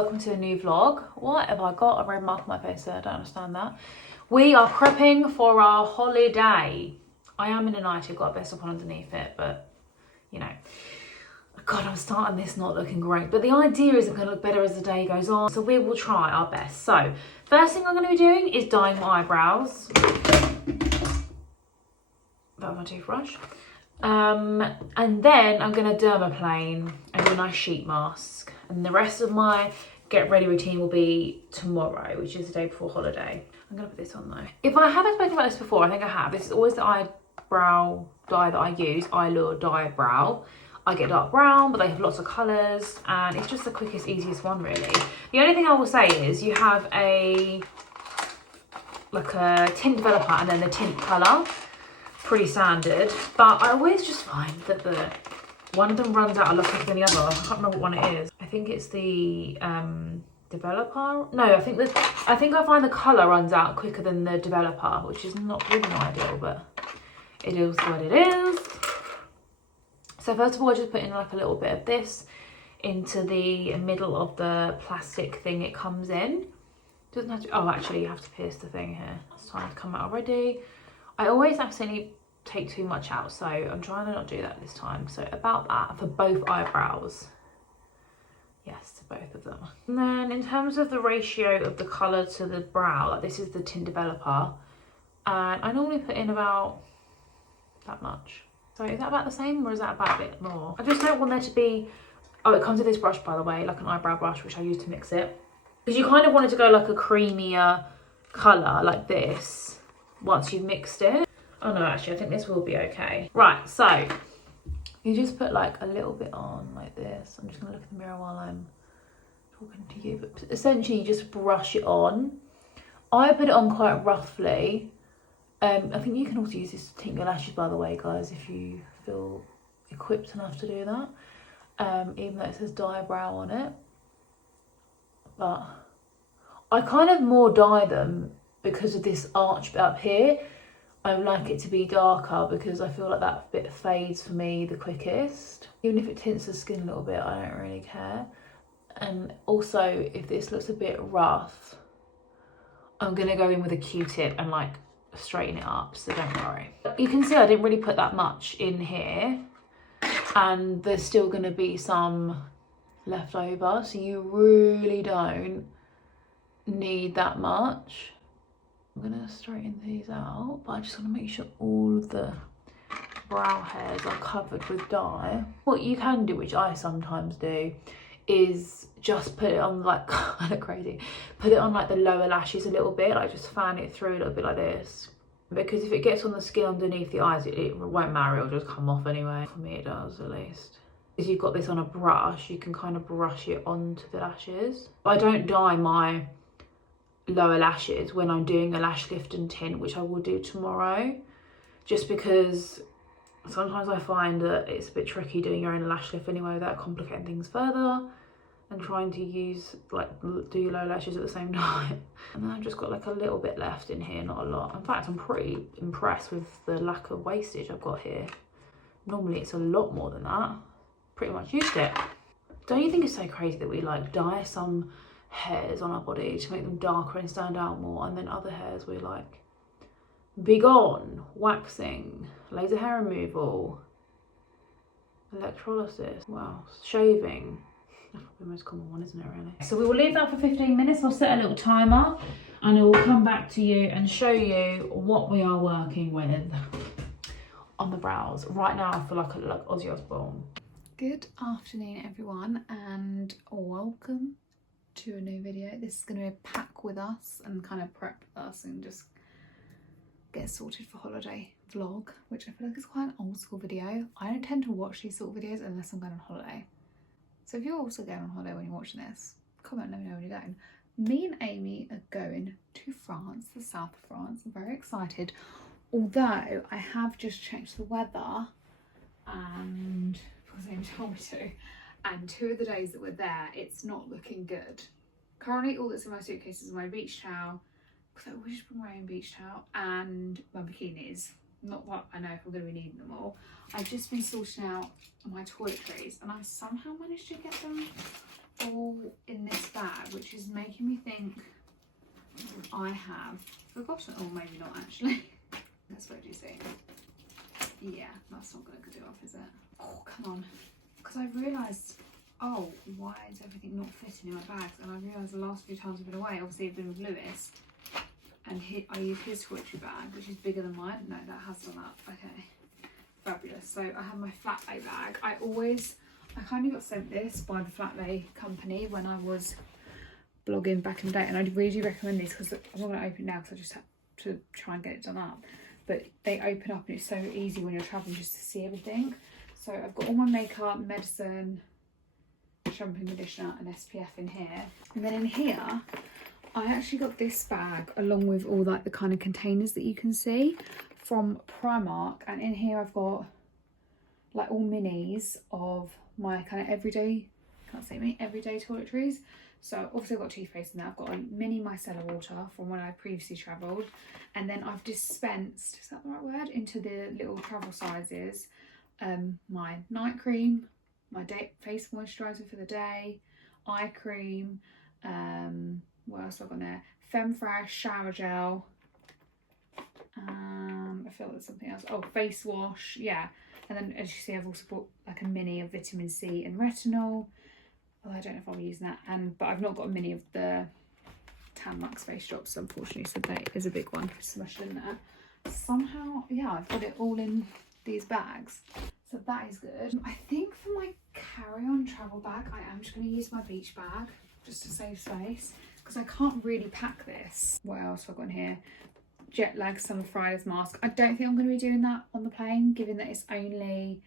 welcome to a new vlog. What have I got? A red mark on my face there, I don't understand that. We are prepping for our holiday. I am in a nightie, I've got a vest up on underneath it, but you know. God, I'm starting this not looking great, but the idea is it's going to look better as the day goes on, so we will try our best. So, first thing I'm going to be doing is dyeing my eyebrows. That's my toothbrush. And then I'm going to dermaplane and do a nice sheet mask. And the rest of my get ready routine will be tomorrow, which is the day before holiday. I'm going to put this on though. If I haven't spoken about this before, I think I have. This is always the eyebrow dye that I use, Eyelure Dye Brow. I get dark brown, but they have lots of colours, and it's just the quickest, easiest one really. The only thing I will say is you have a tint developer and then the tint colour. Pretty standard, but I always just find that one of them runs out a lot quicker than the other. I can't remember what one it is. I think it's the developer. No, I think I find the colour runs out quicker than the developer, which is not really ideal, but it is what it is. So first of all, I just put in like a little bit of this into the middle of the plastic thing it comes in. Doesn't have to. Oh, actually, you have to pierce the thing here. It's time to come out already. I always accidentally take too much out, so I'm trying to not do that this time. So about that for both eyebrows. Yes, to both of them. And then in terms of the ratio of the colour to the brow, like this is the tint developer, and I normally put in about that much. So is that about the same, or is that about a bit more? I just don't want there to be, oh, it comes with this brush by the way, like an eyebrow brush, which I use to mix it. Because you kind of want it to go like a creamier colour like this once you've mixed it. Oh no, actually I think this will be okay. Right, so you just put like a little bit on like this. I'm just gonna look in the mirror while I'm talking to you, but essentially you just brush it on. I put it on quite roughly. I think you can also use this to tint your lashes, by the way, guys, if you feel equipped enough to do that. Even though it says dye brow on it. But I kind of more dye them because of this arch bit up here. I like it to be darker because I feel like that bit fades for me the quickest. Even if it tints the skin a little bit, I don't really care. And also, if this looks a bit rough, I'm going to go in with a Q-tip and like straighten it up, so don't worry. You can see I didn't really put that much in here, and there's still going to be some left over, so you really don't need that much. I'm going to straighten these out, but I just want to make sure all of the brow hairs are covered with dye. What you can do, which I sometimes do, is just put it on like kind of crazy, put it on like the lower lashes a little bit, like just fan it through a little bit like this, because if it gets on the skin underneath the eyes, it won't matter, it'll just come off anyway. For me it does, at least. If you've got this on a brush, you can kind of brush it onto the lashes. I don't dye my lower lashes when I'm doing a lash lift and tint, which I will do tomorrow, just because sometimes I find that it's a bit tricky doing your own lash lift anyway without complicating things further and trying to use do your low lashes at the same time. And then I've just got like a little bit left in here, not a lot. In fact, I'm pretty impressed with the lack of wastage I've got here. Normally it's a lot more than that. Pretty much used it. Don't you think it's so crazy that we like dye some hairs on our body to make them darker and stand out more, and then other hairs we're like, be gone, waxing, laser hair removal, electrolysis, wow, shaving. That's probably the most common one, isn't it, really? So we will leave that for 15 minutes. I'll set a little timer and I will come back to you and show you what we are working with on the brows. Right now I feel like I look like Ozzy Osbourne. Good afternoon everyone, and welcome to a new video. This is going to be a pack with us and kind of prep with us and just get sorted for holiday vlog, which I feel like is quite an old school video. I don't tend to watch these sort of videos unless I'm going on holiday. So if you're also going on holiday when you're watching this, comment, let me know when you're going. Me and Amy are going to France, the south of France. I'm very excited. Although I have just checked the weather, and because Amy told me to, and 2 of the days that we're there, it's not looking good. Currently all that's in my suitcase is my beach towel, because I always just bring my own beach towel, and my bikinis. Not that I know if I'm going to be needing them all. I've just been sorting out my toiletries, and I somehow managed to get them all in this bag, which is making me think I have forgotten, or maybe not actually. That's what you see. Yeah, that's not going to do up, is it? Oh, come on. Because I realised, oh, why is everything not fitting in my bags? And I realised the last few times I've been away, obviously I've been with Lewis, and I use his toiletry bag, which is bigger than mine. No, that has done that. Okay, fabulous. So I have my flat lay bag. I kind of got sent this by the flat lay company when I was blogging back in the day, and I really do recommend these because I'm not going to open it now because I just had to try and get it done up. But they open up and it's so easy when you're traveling just to see everything. So I've got all my makeup, medicine, shampoo, conditioner and SPF in here. And then in here, I actually got this bag along with all like the kind of containers that you can see from Primark. And in here I've got like all minis of my kind of everyday, can't see me, everyday toiletries. So obviously I've got toothpaste in there. I've got a mini micellar water from when I previously travelled. And then I've dispensed, is that the right word, into the little travel sizes, my night cream, my face moisturiser for the day, eye cream, what else have I got in there? Femfresh shower gel. I feel like there's something else. Oh, face wash, yeah. And then as you see, I've also bought like a mini of vitamin C and retinol. Well, I don't know if I'll be using that, but I've not got a mini of the Tan Lux face drops, unfortunately, so that is a big one smushed in there. Somehow, yeah, I've got it all in these bags, so that is good. I think for my carry-on travel bag, I am just going to use my beach bag just to save space because I can't really pack this. What else have I got in here? Jet lag summer Fridays mask. I don't think I'm going to be doing that on the plane, given that it's only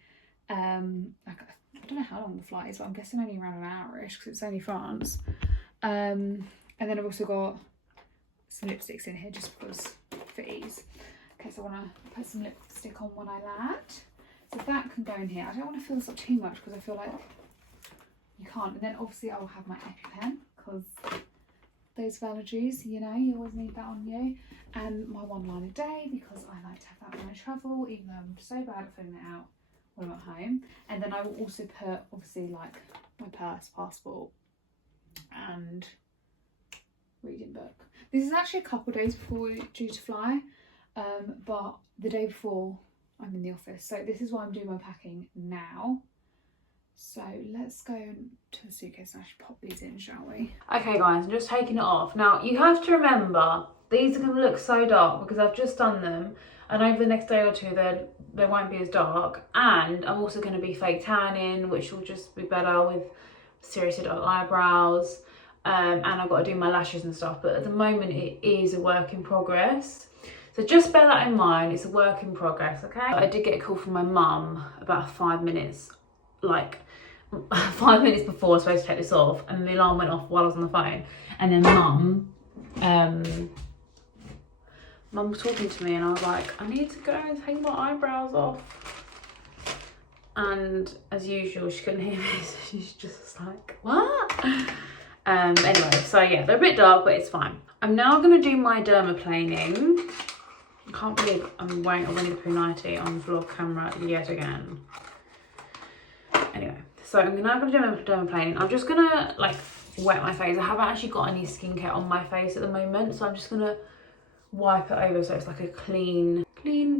like I don't know how long the flight is, but I'm guessing only around an hour-ish because it's only France. And then I've also got some lipsticks in here just because for ease. Okay, so I want to put some lipstick on when I land. So that can go in here. I don't want to fill this up too much because I feel like you can't. And then obviously I'll have my EpiPen because those allergies, you know, you always need that on you. And my one line a day because I like to have that when I travel, even though I'm so bad at filling it out when I'm at home. And then I will also put obviously like my purse, passport and reading book. This is actually a couple of days before we're due to fly, but the day before I'm in the office, so this is why I'm doing my packing now. So let's go to the suitcase and actually pop these in, shall we? Okay guys, I'm just taking it off. Now you have to remember these are going to look so dark because I've just done them, and over the next day or two they won't be as dark, and I'm also going to be fake tanning, which will just be better with seriously dark eyebrows, and I've got to do my lashes and stuff, but at the moment it is a work in progress, so just bear that in mind. It's a work in progress, okay? I did get a call from my mum about 5 minutes, like 5 minutes before I was supposed to take this off, and the alarm went off while I was on the phone, and then Mum was talking to me and I was like, I need to go and take my eyebrows off. And as usual, she couldn't hear me, so she's just like, what? Anyway, so yeah, they're a bit dark, but it's fine. I'm now going to do my dermaplaning. I can't believe I'm wearing a Winnie the Pooh nightie on vlog camera yet again. Anyway, so I'm now going to do my dermaplaning. I'm just going to like wet my face. I haven't actually got any skincare on my face at the moment, so I'm just going to wipe it over so it's like a clean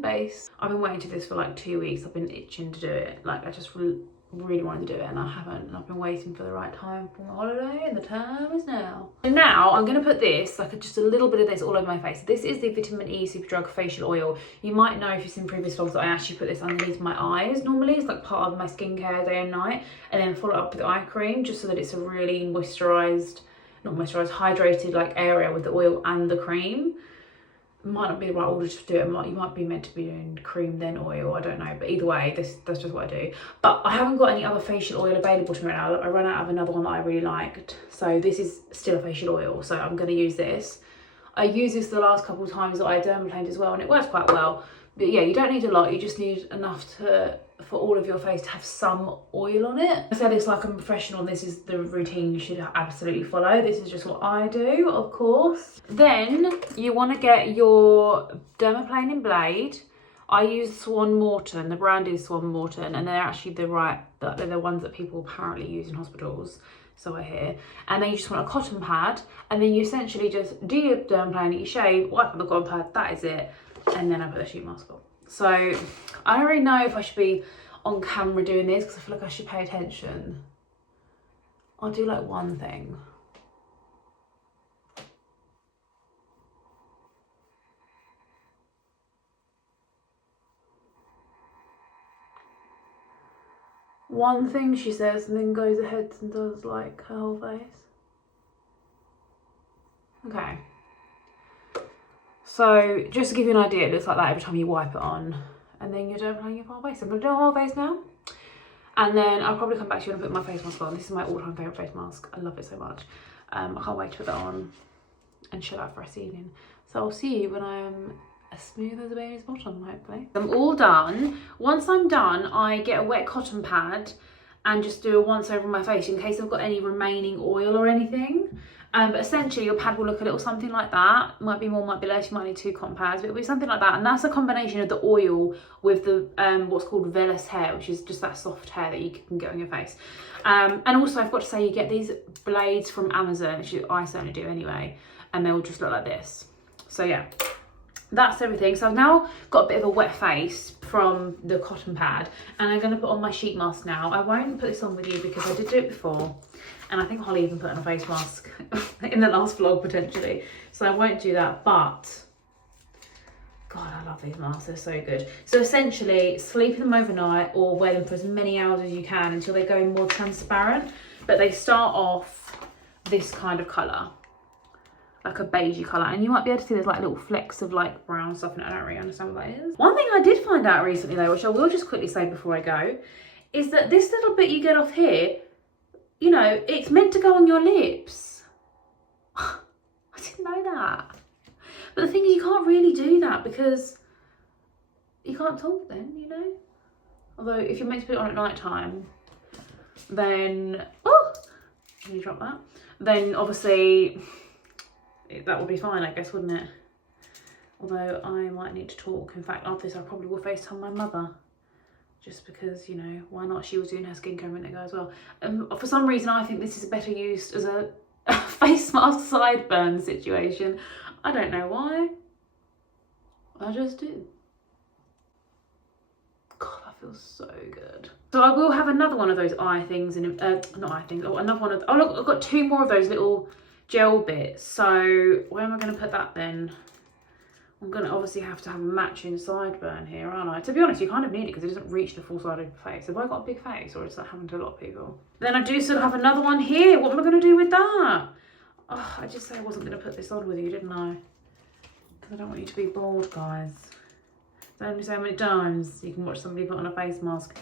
base. I've been waiting to do this for like 2 weeks. I've been itching to do it. Like I just really wanted to do it and I haven't, and I've been waiting for the right time for my holiday, and the time is now. And now I'm going to put this, like just a little bit of this all over my face. This is the Vitamin E Superdrug Facial Oil. You might know if you've seen previous vlogs that I actually put this underneath my eyes. Normally it's like part of my skincare day and night, and then follow it up with eye cream just so that it's a really hydrated like area with the oil and the cream. Might not be the right order to do it. You might be meant to be doing cream then oil, I don't know, but either way that's just what I do. But I haven't got any other facial oil available to me right now. I ran out of another one that I really liked, so this is still a facial oil, so I'm going to use this. I used this the last couple of times that I dermaplaned as well, and it works quite well. But yeah, you don't need a lot, you just need enough for all of your face to have some oil on it. I said it's like I'm professional and this is the routine you should absolutely follow. This is just what I do, of course. Then you want to get your dermaplaning blade. I use Swan Morton, the brand is Swan Morton, and they're actually they're the ones that people apparently use in hospitals. so I hear. And then you just want a cotton pad, and then you essentially just do your dermaplane, you shave, wipe up the cotton pad, that is it. And then I put the sheet mask on. So I don't really know if I should be on camera doing this because I feel like I should pay attention. I'll do like one thing. One thing, she says, and then goes ahead and does like her whole face. Okay. So just to give you an idea, it looks like that every time you wipe it on. And then you're doing your whole face. I'm going to do a whole face now. And then I'll probably come back to you and put my face mask on. This is my all-time favourite face mask. I love it so much. I can't wait to put that on and chill out for the rest of the evening. So I'll see you when I'm as smooth as a baby's bottom, hopefully. I'm all done. Once I'm done, I get a wet cotton pad and just do a once over my face in case I've got any remaining oil or anything. But essentially your pad will look a little something like that. Might be more, might be less, you might need 2 cotton pads, but it'll be something like that. And that's a combination of the oil with the what's called vellus hair, which is just that soft hair that you can get on your face. And also I've got to say, you get these blades from Amazon, which I certainly do anyway, and they'll just look like this. So yeah, that's everything. So I've now got a bit of a wet face from the cotton pad, and I'm going to put on my sheet mask now. I won't put this on with you because I did do it before, and I think Holly even put on a face mask in the last vlog potentially, so I won't do that. But God, I love these masks, they're so good. So essentially, sleep in them overnight or wear them for as many hours as you can until they go more transparent. But they start off this kind of colour, like a beigey colour, and you might be able to see there's like little flecks of like brown stuff in it. I don't really understand what that is. One thing I did find out recently though, which I will just quickly say before I go, is that this little bit you get off here, you know, it's meant to go on your lips. I didn't know that. But the thing is, you can't really do that because you can't talk then, you know? Although if you're meant to put it on at night time, then, oh, can you drop that? Then obviously that would be fine, I guess, wouldn't it? Although I might need to talk. In fact, after this I probably will FaceTime my mother. Just because, you know, why not? She was doing her skincare a minute ago as well. For some reason I think this is better used as a face mask sideburn situation. I don't know why. I just do. God, that feels so good. So I will have another one of those eye things, and not eye things. Oh, another one of. Oh look, I've got 2 more of those little gel bits. So where am I going to put that then? I'm going to obviously have to have a matching sideburn here, aren't I? To be honest, you kind of need it because it doesn't reach the full side of your face. Have I got a big face, or is that happening to a lot of people? Then I do still have another one here. What am I going to do with that? Oh, I just said I wasn't going to put this on with you, didn't I? Because I don't want you to be bored, guys. There's only so many times you can watch somebody put on a face mask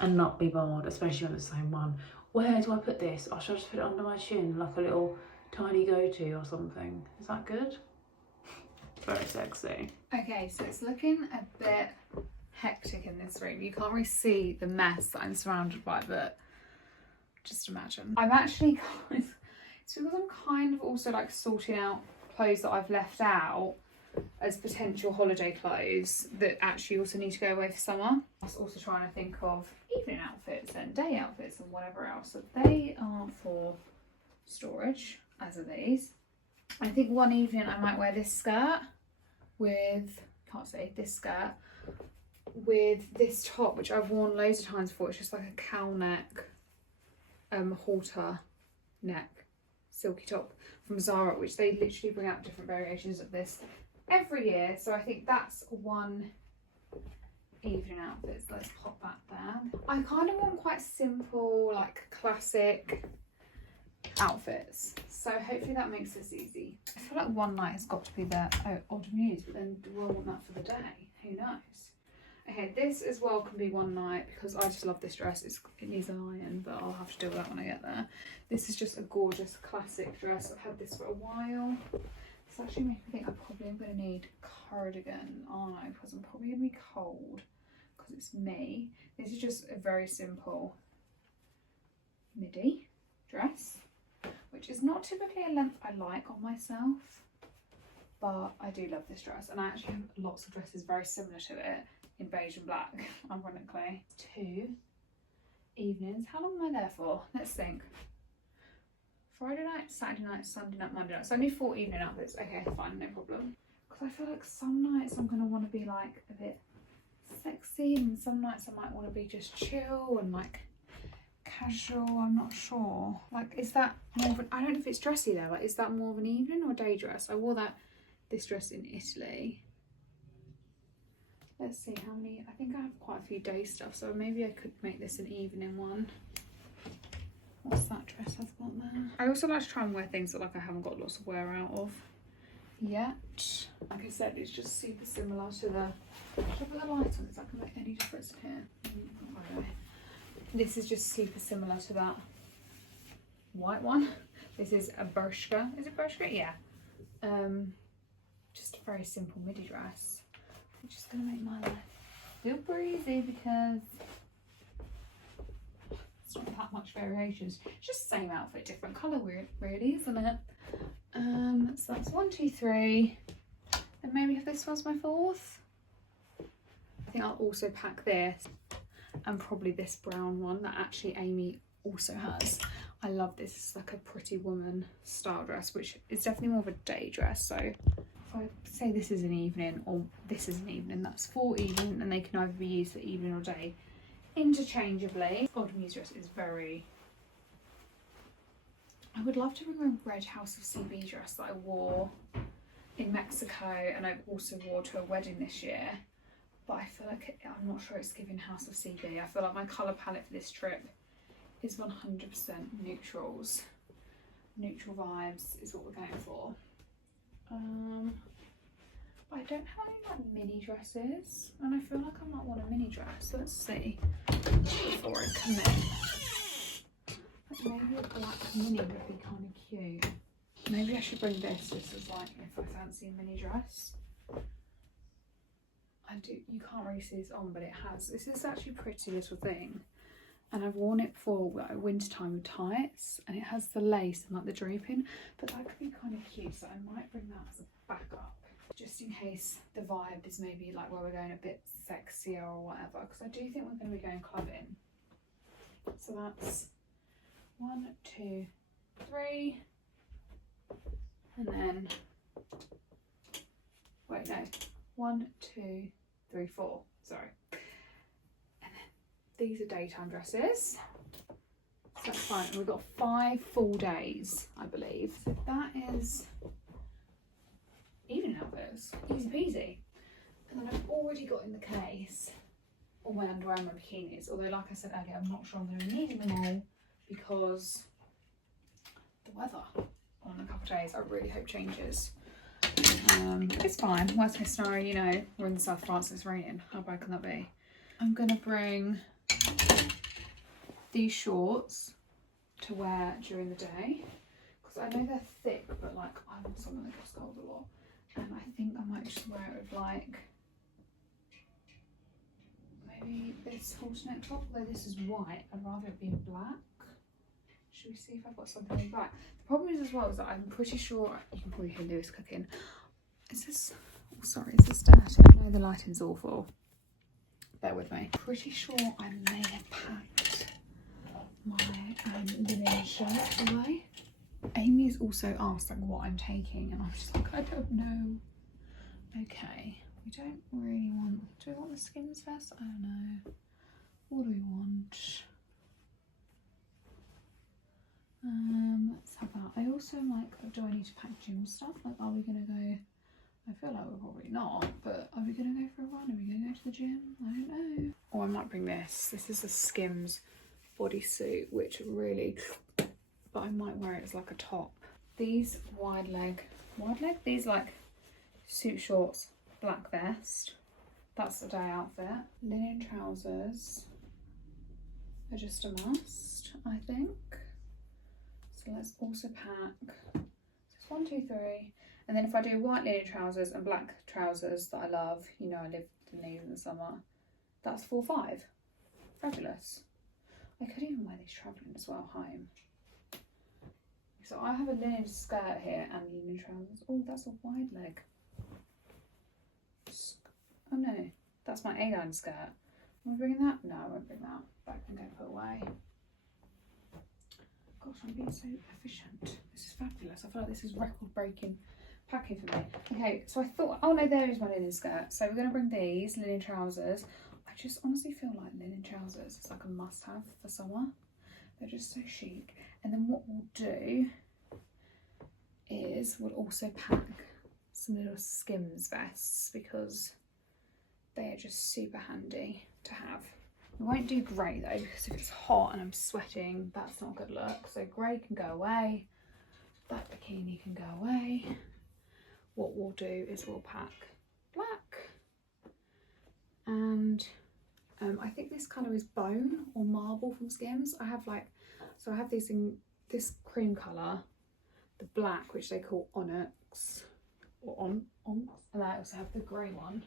and not be bored, especially on the same one. Where do I put this? Oh, should I just put it under my chin like a little tiny go-to or something? Is that good? Very sexy. Okay, so it's looking a bit hectic in this room. You can't really see the mess that I'm surrounded by, but just imagine. I'm actually it's because I'm kind of also like sorting out clothes that I've left out as potential holiday clothes that actually also need to go away for summer. I was also trying to think of evening outfits and day outfits and whatever else. So they are for storage, as are these. I think one evening I might wear this skirt with, can't say, this skirt with this top, which I've worn loads of times before. It's just like a cowl neck, halter neck, silky top from Zara, which they literally bring out different variations of this every year. So I think that's one evening outfit. So let's pop that there. I kind of want quite simple, like classic outfits, so hopefully that makes this easy. I feel like one night has got to be the odd news, but then do I want that for the day? Who knows? Okay, this as well can be one night because I just love this dress. It needs an iron, but I'll have to deal with that when I get there. This is just a gorgeous classic dress. I've had this for a while. This actually makes me think I probably am going to need cardigan, aren't I? Because I'm probably going to be cold because it's me. This is just a very simple midi dress, which is not typically a length I like on myself, but I do love this dress, and I actually have lots of dresses very similar to it in beige and black, ironically. 2 evenings. How long am I there for? Let's think. Friday night, Saturday night, Sunday night, Monday night. So I need 4 evening outfits. Okay, fine, no problem. Because I feel like some nights I'm going to want to be like a bit sexy, and some nights I might want to be just chill and like casual. I'm not sure. Like, is that more of an, I don't know if it's dressy there, like is that more of an evening or day dress? I wore this dress in Italy. Let's see how many, I think I have quite a few day stuff, so maybe I could make this an evening one. What's that dress I've got there? I also like to try and wear things that like I haven't got lots of wear out of yet. Like I said, it's just super similar to the, should I put the light on? Is that going to make any difference in here? Okay. This is just super similar to that white one. This is a Bershka. Is it Bershka? Yeah. Just a very simple midi dress, which is going to make my life super easy because it's not that much variations. Just same outfit, different colour, really, isn't it? So that's 1, 2, 3, and maybe if this was my 4th, I think I'll also pack this and probably this brown one that actually Amy also has. I love this. It's like a pretty woman style dress, which is definitely more of a day dress. So if I say this is an evening or this is an evening, that's 4 evening, and they can either be used for evening or day interchangeably. Golden Muse dress is very, I would love to bring a red House of CB dress that I wore in Mexico and I also wore to a wedding this year, but I feel like I'm not sure it's giving House of CB. I feel like my colour palette for this trip is 100% neutrals. Neutral vibes is what we're going for. But I don't have any like mini dresses, and I feel like I might want a mini dress. Let's see before I commit. Like maybe a black mini would be kind of cute. Maybe I should bring this just as like if I fancy a mini dress. I do. You can't really see this on, but it has. This is actually a pretty little thing, and I've worn it for like winter time with tights, and it has the lace and like the draping. But that could be kind of cute, so I might bring that as a backup, just in case the vibe is maybe like where we're going a bit sexier or whatever, because I do think we're going to be going clubbing. So that's 1, 2, 3, and then wait, no, 1, 2, 3, 4, sorry. And then these are daytime dresses, so that's fine. We've got 5 full days, I believe, so that is evening outfits, easy peasy. And then I've already got in the case all my underwear and my bikinis, although like I said earlier, I'm not sure I'm going to be needing them all because the weather on a couple of days I really hope changes. It's fine, worst case scenario, you know, we're in the south of France, it's raining, how bad can that be? I'm going to bring these shorts to wear during the day because I know they're thick, but like I want something that gets cold a lot. And I think I might just wear it with like maybe this halter top, although this is white, I'd rather it be in black. Should we see if I've got something in black? The problem is as well is that I'm pretty sure, you can probably hear Lewis cooking. Is this, oh sorry, is this dirty? I know the lighting's awful. Bear with me. Pretty sure I may have packed my linen shirt away. Amy's also asked like what I'm taking, and I'm just like, I don't know. Okay, we don't really want, do we want the Skims vest? I don't know. What do we want? Let's have that. I also like, do I need to pack gym stuff? Like, are we gonna go, I feel like we're probably not, but are we gonna go for a run? Are we gonna go to the gym? I don't know. Or I might bring this. This is a Skims bodysuit, which really, but I might wear it as like a top. These wide leg, these like suit shorts, black vest. That's the day outfit. Linen trousers are just a must, I think. So let's also pack, so it's 1, 2, 3. And then if I do white linen trousers and black trousers that I love, you know I live in these in the summer, that's 4, 5. Fabulous. I could even wear these travelling as well home. So I have a linen skirt here and linen trousers. Oh, that's a wide leg. Oh no, that's my A-line skirt. Am I bringing that? No, I won't bring that. That can go put away. Gosh, I'm being so efficient. This is fabulous. I feel like this is record-breaking packing for me. Okay, so I thought, oh no, there is my linen skirt. So we're going to bring these linen trousers. I just honestly feel like linen trousers is like a must-have for summer. They're just so chic. And then what we'll do is we'll also pack some little Skims vests because they are just super handy to have. We won't do grey though, because if it's hot and I'm sweating, that's not a good look. So grey can go away, that bikini can go away. What we'll do is we'll pack black, and I think this colour is bone or marble from Skims. I have like, so I have these in this cream colour, the black, which they call onyx, or onyx, and I also have the grey one.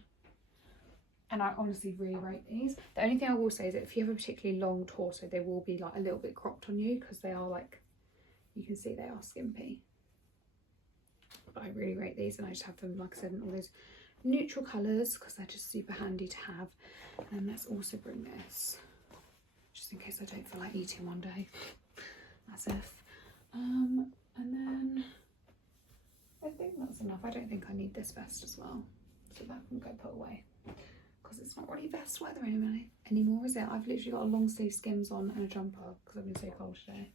And I honestly really rate these. The only thing I will say is that if you have a particularly long torso, they will be like a little bit cropped on you because they are like, you can see they are skimpy. But I really rate these, and I just have them, like I said, in all those neutral colours because they're just super handy to have. And let's also bring this, just in case I don't feel like eating one day. That's if. And then I think that's enough. I don't think I need this vest as well, so that can go put away. Because it's not really vest weather anymore, is it? I've literally got a long sleeve Skims on and a jumper because I've been so cold today.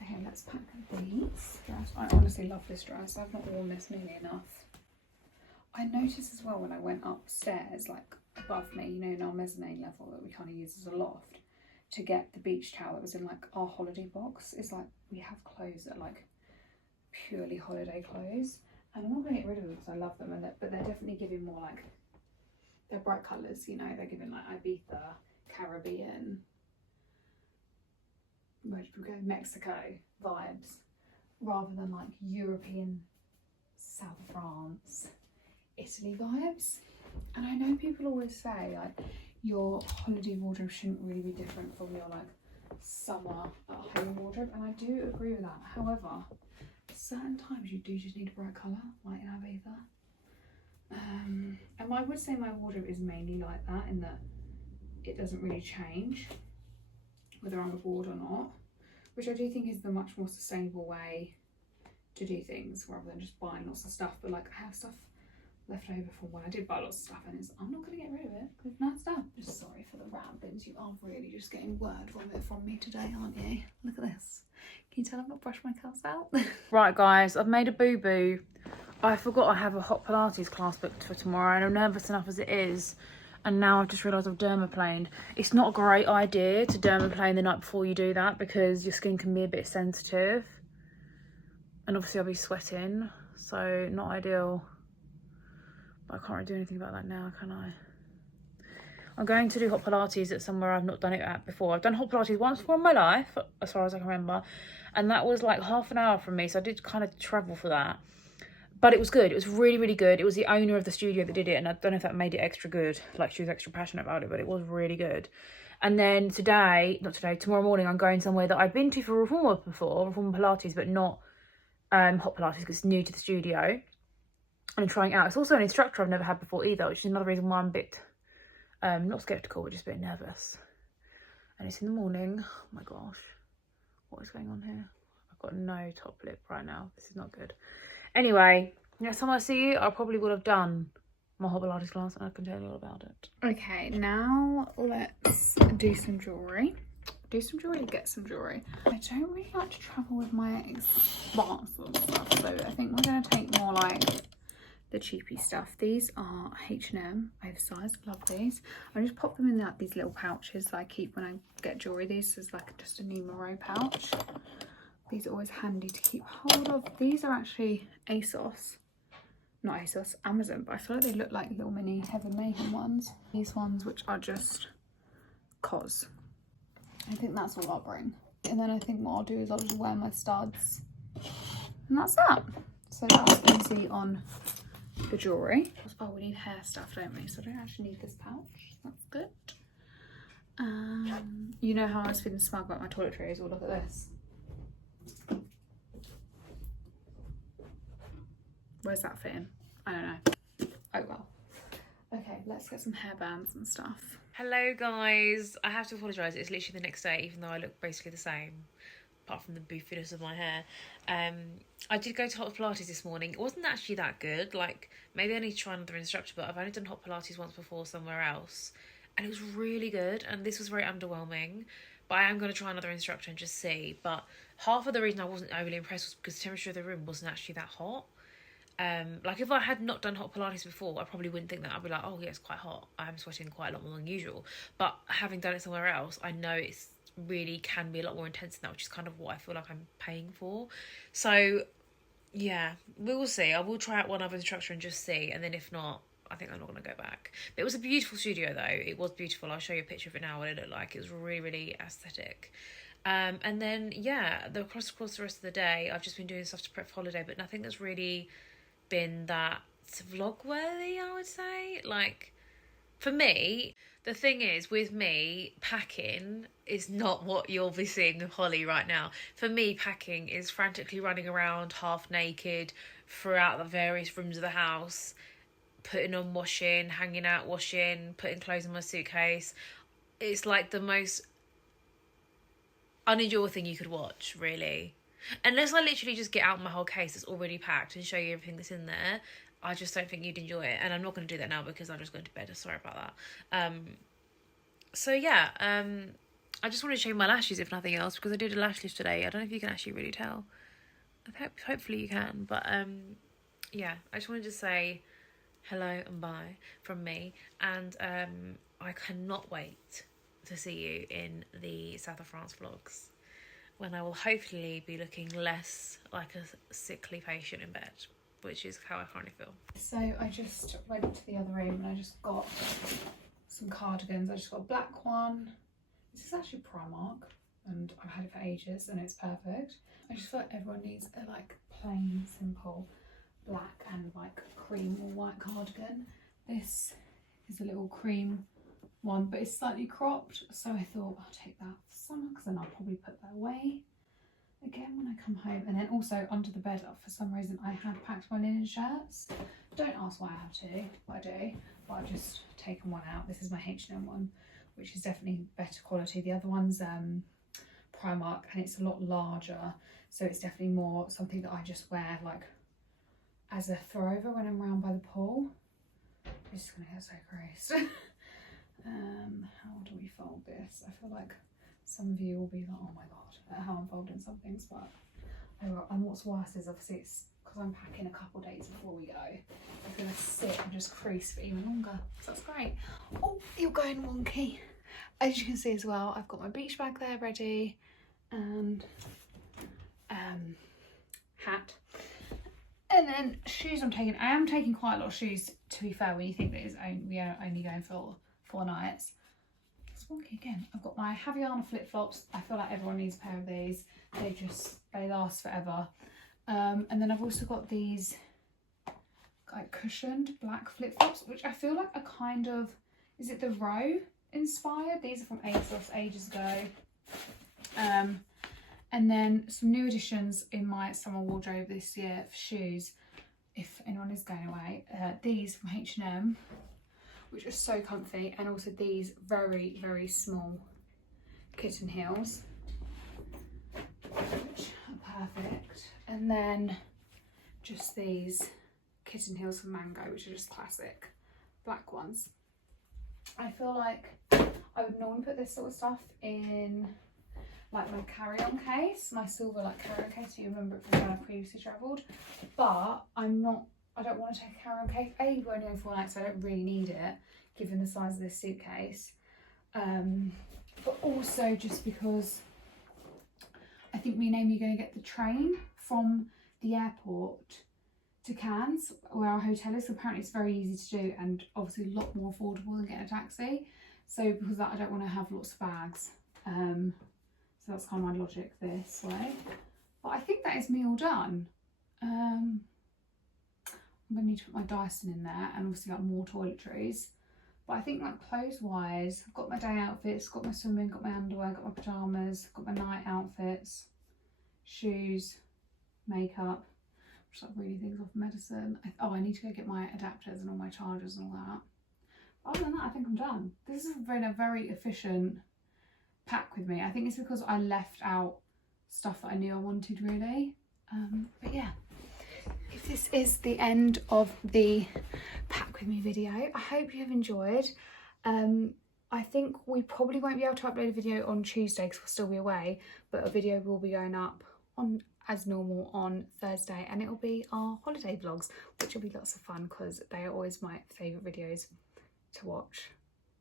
Okay, let's pack these dress. I honestly love this dress. I've not worn this nearly enough. I noticed as well when I went upstairs, like above me, you know, in our mezzanine level that we kind of use as a loft, to get the beach towel that was in like our holiday box. It's like we have clothes that are like purely holiday clothes, and I'm not going to get rid of them because I love them, but they're definitely giving more like, they're bright colours, you know, they're giving like Ibiza, Caribbean, where did we go, Mexico vibes, rather than like European, South of France, Italy vibes. And I know people always say like your holiday wardrobe shouldn't really be different from your like summer at home wardrobe, and I do agree with that. However, certain times you do just need a bright colour, like in Ibiza. And I would say my wardrobe is mainly like that, in that it doesn't really change whether I'm abroad or not, which I do think is the much more sustainable way to do things rather than just buying lots of stuff. But like, I have stuff left over from when I did buy lots of stuff, and I'm not going to get rid of it because now it's done. Just sorry for the ramblings. You are really just getting word vomit from me today, aren't you? Look at this. Can you tell I've not brushed my curls out? Right guys, I've made a boo-boo. I forgot I have a hot Pilates class booked for tomorrow, and I'm nervous enough as it is. And now I've just realised I've dermaplaned. It's not a great idea to dermaplane the night before you do that because your skin can be a bit sensitive. And obviously I'll be sweating, so not ideal. But I can't really do anything about that now, can I? I'm going to do hot Pilates at somewhere I've not done it at before. I've done hot Pilates once before in my life, as far as I can remember. And that was like half an hour from me, so I did kind of travel for that. But it was good. It was really, really good. It was the owner of the studio that did it, and I don't know if that made it extra good. Like, she was extra passionate about it, but it was really good. And then tomorrow morning, I'm going somewhere that I've been to for Reformer before, Reformer Pilates, but not hot Pilates because it's new to the studio. And I'm trying it out. It's also an instructor I've never had before either, which is another reason why I'm a bit, not sceptical, but just a bit nervous. And it's in the morning. Oh my gosh. What is going on here? I've got no top lip right now. This is not good. Anyway, next time I see you, I probably would have done my hot Pilates class and I can tell you all about it. Okay, now let's do some jewellery. Get some jewellery. I don't really like to travel with my expensive stuff, so I think we're going to take more like the cheapy stuff. These are H&M, oversized, love these. I just pop them in like these little pouches that I keep when I get jewellery. This is like just a numero pouch. These are always handy to keep hold of. These are actually Amazon, but I feel like they look like little mini Heaven Mayhem ones. These ones, which are just cos. I think that's all I'll bring. And then I think what I'll do is I'll just wear my studs. And that's that. So that's easy on the jewellery. Oh, we need hair stuff, don't we? So I don't actually need this pouch. That's good. You know how I was feeling smug about my toiletries? Well, look at this. Where's that fitting? I don't know. Oh well. Okay, let's get some hairbands and stuff. Hello guys. I have to apologise. It's literally the next day, even though I look basically the same. apart from the boofiness of my hair. I did go to hot Pilates this morning. It wasn't actually that good. Like, maybe I need to try another instructor, but I've only done hot Pilates once before somewhere else, and it was really good, and this was very underwhelming. But I am going to try another instructor and just see. But half of the reason I wasn't overly impressed was because the temperature of the room wasn't actually that hot. Like, if I had not done hot Pilates before, I probably wouldn't think that. I'd be like, oh yeah, it's quite hot. I'm sweating quite a lot more than usual. But having done it somewhere else, I know it's really can be a lot more intense than that, which is kind of what I feel like I'm paying for. So yeah, we will see. I will try out one other instructor and just see, and then if not, I think I'm not going to go back. But it was a beautiful studio though. It was beautiful. I'll show you a picture of it now, what it looked like. It was really, really aesthetic. And then yeah, across the rest of the day, I've just been doing stuff to prep for holiday, but nothing that's really been that vlog worthy, I would say. Like, for me, the thing is, with me, packing is not what you'll be seeing with Holly right now. For me, packing is frantically running around half naked throughout the various rooms of the house, putting on washing, hanging out washing, putting clothes in my suitcase. It's like the most unenjoyable thing you could watch, really. Unless I literally just get out my whole case that's already packed and show you everything that's in there, I just don't think you'd enjoy it. And I'm not going to do that now because I'm just going to bed. Sorry about that. So yeah, I just wanted to show you my lashes, if nothing else, because I did a lash lift today. I don't know if you can actually really tell. Hopefully you can. But yeah, I just wanted to say hello and bye from me. And I cannot wait to see you in the South of France vlogs, when I will hopefully be looking less like a sickly patient in bed, which is how I currently feel. So I just went to the other room and I just got some cardigans. I just got a black one. This is actually Primark and I've had it for ages and it's perfect. I just feel like everyone needs a like plain, simple black and like cream or white cardigan. This is a little cream one, but it's slightly cropped, so I thought I'll take that for summer because then I'll probably put that away again when I come home. And then also under the bed, for some reason I had packed my linen shirts. Don't ask why I have to, but I do. But I've just taken one out. This is my H&M one, which is definitely better quality. The other one's Primark and it's a lot larger, so it's definitely more something that I just wear like as a throwover when I'm around by the pool. This is gonna get so gross. How do we fold this? I feel like some of you will be like, oh my god, at how I'm folding some things, but and what's worse is obviously it's because I'm packing a couple days before we go, it's gonna sit and just crease for even longer, so that's great. Oh, you're going wonky. As you can see as well, I've got my beach bag there ready and hat. And then shoes I am taking quite a lot of shoes, to be fair, when you think that we are only going for 4 nights. It's wonky again. I've got my Havaiana flip-flops. I feel like everyone needs a pair of these. They last forever. And then I've also got these like cushioned black flip-flops, which I feel like are kind of, is it the Row inspired? These are from ASOS ages ago. And then some new additions in my summer wardrobe this year for shoes, if anyone is going away. These from H&M, which are so comfy, and also these very, very small kitten heels, which are perfect. And then just these kitten heels from Mango, which are just classic black ones. I feel like I would normally put this sort of stuff in like my carry-on case, my silver like carry-on case, if you remember it from when I previously travelled, but I don't want to take a carry-on case. A, we're only going 4 nights, so I don't really need it given the size of this suitcase, but also just because I think me and Amy are going to get the train from the airport to Cannes, where our hotel is. So apparently it's very easy to do and obviously a lot more affordable than getting a taxi. So because of that, I don't want to have lots of bags. So that's kind of my logic this way. But I think that is me all done. I'm going to need to put my Dyson in there and obviously like more toiletries. But I think like clothes wise, I've got my day outfits, got my swimming, got my underwear, got my pyjamas, got my night outfits, shoes, makeup, just like reading things off medicine. I need to go get my adapters and all my chargers and all that. But other than that, I think I'm done. This has been a very efficient pack with me. I think it's because I left out stuff that I knew I wanted really. But yeah, if this is the end of the pack with me video, I hope you have enjoyed. I think we probably won't be able to upload a video on Tuesday because we'll still be away, but a video will be going up on as normal on Thursday, and it'll be our holiday vlogs, which will be lots of fun because they are always my favourite videos to watch.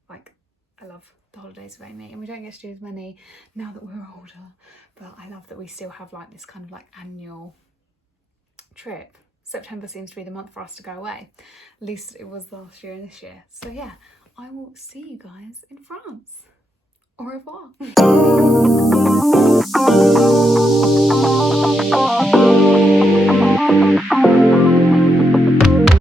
Like, I love the holidays with Amy, and we don't get to do as many now that we're older, but I love that we still have like this kind of like annual trip. September seems to be the month for us to go away, at least it was last year and this year. So yeah, I will see you guys in France. Au revoir.